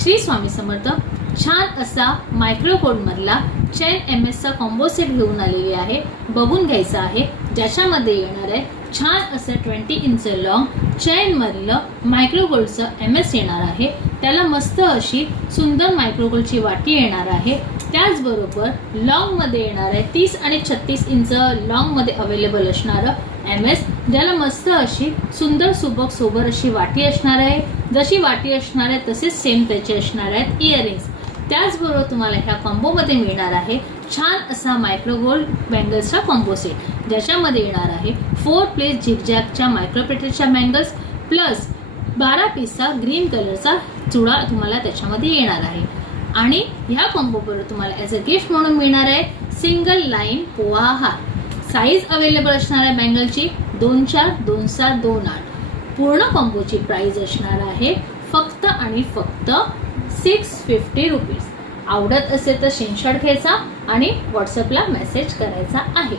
श्री स्वामी समर्थ. छान असा micro gold मधला चेन MS चा कॉम्बो सेट घेऊन आलेली आहे. बघून घ्यायचा आहे. ज्याच्यामध्ये येणार आहे छान असं 20 इंच लॉंग चेन मधलं मायक्रो गोल्डचं MS येणार आहे. त्याला मस्त अशी सुंदर मायक्रो गोल्डची वाटी येणार आहे. त्याचबरोबर लॉंग मध्ये येणार आहे 30 आणि 36 इंच लॉंग मध्ये अवेलेबल असणारं MS, ज्याला मस्त अशी सुंदर सुबक सोबर अशी वाटी असणार आहे. जशी वाटी असणार आहे तसेच सेम त्याचे असणार आहेत इयरिंग्स. त्याचबरोबर तुम्हाला ह्या कॉम्बो मध्ये मिळणार आहे छान असा मायक्रो गोल्ड बँगल्सचा कॉम्बो सेट, ज्याच्यामध्ये येणार आहे 4 प्लेस झिगझॅगच्या मायक्रोपेटेडच्या बँगल्स प्लस 12 पीसचा ग्रीन कलरचा चुडा तुम्हाला त्याच्यामध्ये येणार आहे. आणि ह्या कॉम्बो बरोबर तुम्हाला ॲज अ गिफ्ट म्हणून मिळणार आहे सिंगल लाईन पोहा हार. साईज अवेलेबल असणार आहे बँगलची 24, 27, 28. पूर्ण कॉम्बोची प्राइस असणार आहे फक्त आणि फक्त 650 रुपीज. आवडत असेल तर स्क्रीनशॉट घ्यायचा आणि व्हॉट्सअपला मेसेज करायचा आहे.